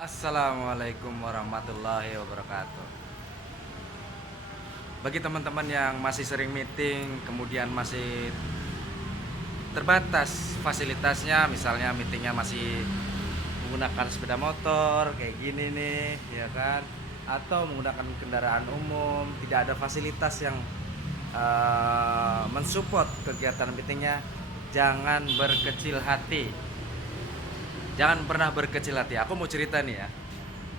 Assalamualaikum warahmatullahi wabarakatuh. Bagi teman-teman yang masih sering meeting, kemudian masih terbatas fasilitasnya, misalnya meetingnya masih menggunakan sepeda motor kayak gini nih, ya kan? Atau menggunakan kendaraan umum, tidak ada fasilitas yang mensupport kegiatan meetingnya, jangan berkecil hati. Jangan pernah berkecil hati. Aku mau cerita nih ya.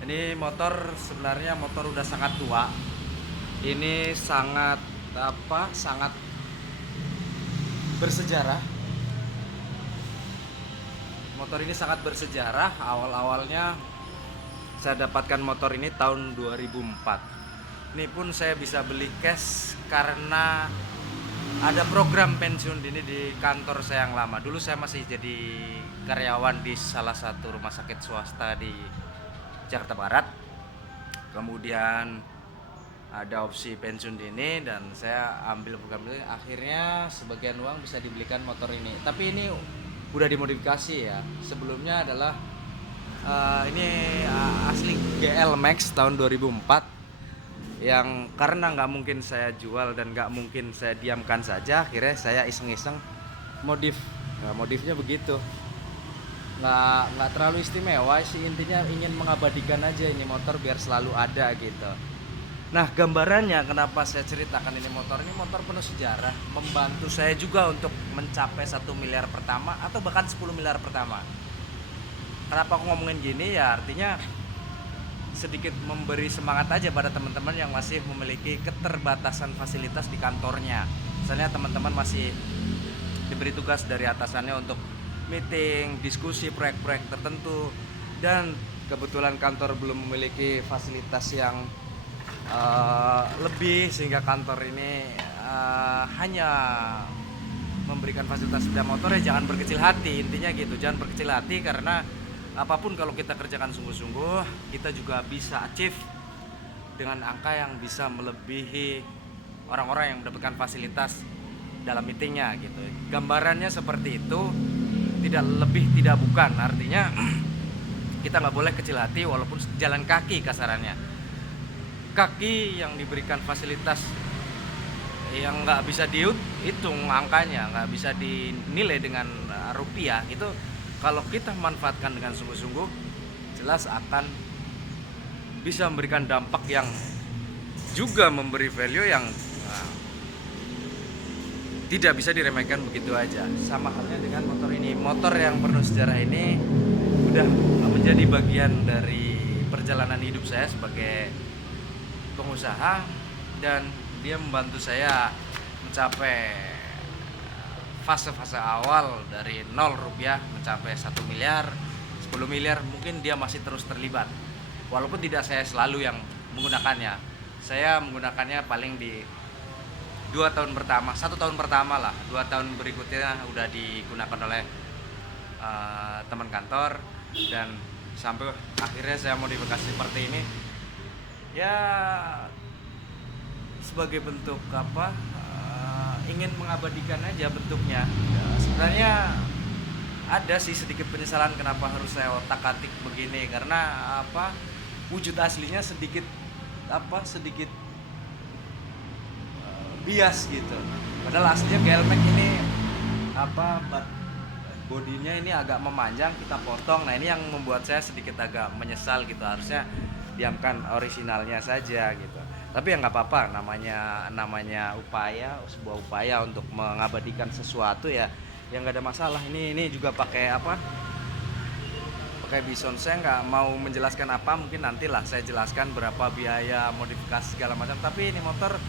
Ini motor sebenarnya motor udah sangat tua. Ini sangat sangat bersejarah. Motor ini sangat bersejarah. Awal-awalnya saya dapatkan motor ini tahun 2004. Ini pun saya bisa beli cash karena ada program pensiun dini di kantor saya yang lama. Dulu saya masih jadi karyawan di salah satu rumah sakit swasta di Jakarta Barat. Kemudian ada opsi pensiun dini dan saya ambil program ini. Akhirnya sebagian uang bisa dibelikan motor ini. Tapi ini udah dimodifikasi ya. Sebelumnya adalah ini asli GL Max tahun 2004 yang karena nggak mungkin saya jual dan nggak mungkin saya diamkan saja, akhirnya saya iseng-iseng modif. Nah, modifnya begitu, nggak terlalu istimewa sih, intinya ingin mengabadikan aja ini motor biar selalu ada gitu. Nah, gambarannya kenapa saya ceritakan ini motor penuh sejarah, membantu saya juga untuk mencapai 1 miliar pertama atau bahkan 10 miliar pertama. Kenapa aku ngomongin gini ya, artinya sedikit memberi semangat aja pada teman-teman yang masih memiliki keterbatasan fasilitas di kantornya. Misalnya teman-teman masih diberi tugas dari atasannya untuk meeting, diskusi proyek-proyek tertentu, dan kebetulan kantor belum memiliki fasilitas yang lebih sehingga kantor ini hanya memberikan fasilitas sepeda motor, ya jangan berkecil hati. Intinya gitu, jangan berkecil hati, karena apapun kalau kita kerjakan sungguh-sungguh, kita juga bisa achieve dengan angka yang bisa melebihi orang-orang yang mendapatkan fasilitas dalam meetingnya gitu. Gambarannya seperti itu, tidak lebih tidak bukan. Artinya kita nggak boleh kecil hati walaupun jalan kaki kasarannya. Kaki yang diberikan fasilitas yang nggak bisa dihitung angkanya, nggak bisa dinilai dengan rupiah, itu kalau kita manfaatkan dengan sungguh-sungguh, jelas akan bisa memberikan dampak yang juga memberi value yang tidak bisa diremehkan begitu aja. Sama halnya dengan motor ini. Motor yang penuh sejarah ini udah menjadi bagian dari perjalanan hidup saya sebagai pengusaha, dan dia membantu saya mencapai fase-fase awal dari 0 rupiah mencapai 1 miliar, 10 miliar, mungkin dia masih terus terlibat. Walaupun tidak saya selalu yang menggunakannya. Saya menggunakannya paling di 2 tahun pertama, 1 tahun pertama lah. 2 tahun berikutnya udah digunakan oleh teman kantor, dan sampai akhirnya saya modifikasi seperti ini. Ya sebagai bentuk ingin mengabadikan aja bentuknya ya, sebenarnya ada sih sedikit penyesalan kenapa harus saya otak-atik begini, karena wujud aslinya sedikit sedikit bias gitu. Padahal aslinya gelmek ini bodinya ini agak memanjang, kita potong. Nah, ini yang membuat saya sedikit agak menyesal gitu, harusnya diamkan orisinalnya saja gitu. Tapi ya nggak apa-apa, namanya sebuah upaya untuk mengabadikan sesuatu ya, yang nggak ada masalah. Ini juga pakai pakai Bison. Saya nggak mau menjelaskan mungkin nantilah saya jelaskan berapa biaya modifikasi segala macam. Tapi ini motor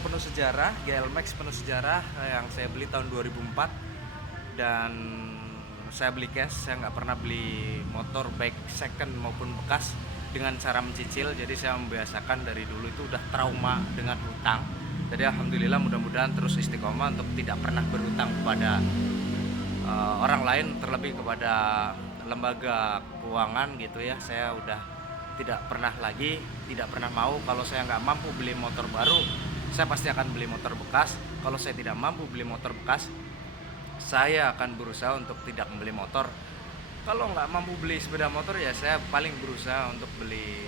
penuh sejarah, GL Max penuh sejarah, yang saya beli tahun 2004, dan saya beli cash. Saya nggak pernah beli motor baik second maupun bekas dengan cara mencicil. Jadi saya membiasakan dari dulu itu udah trauma dengan hutang. Jadi alhamdulillah, mudah-mudahan terus istiqomah untuk tidak pernah berhutang kepada orang lain, terlebih kepada lembaga keuangan gitu ya. Saya udah tidak pernah mau, kalau saya nggak mampu beli motor baru, saya pasti akan beli motor bekas. Kalau saya tidak mampu beli motor bekas, saya akan berusaha untuk tidak membeli motor kalau nggak mampu beli sepeda motor ya saya paling berusaha untuk beli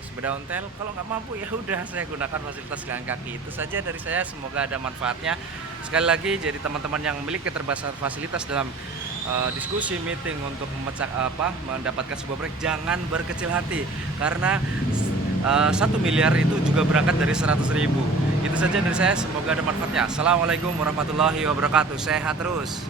sepeda ontel. Kalau nggak mampu ya udah saya gunakan fasilitas jalan kaki. Itu saja dari saya, semoga ada manfaatnya. Sekali lagi, jadi teman-teman yang memiliki keterbatasan fasilitas dalam diskusi meeting untuk mendapatkan sebuah proyek, jangan berkecil hati karena 1 miliar itu juga berangkat dari 100.000. Itu saja dari saya, semoga ada manfaatnya. Assalamualaikum warahmatullahi wabarakatuh. Sehat terus.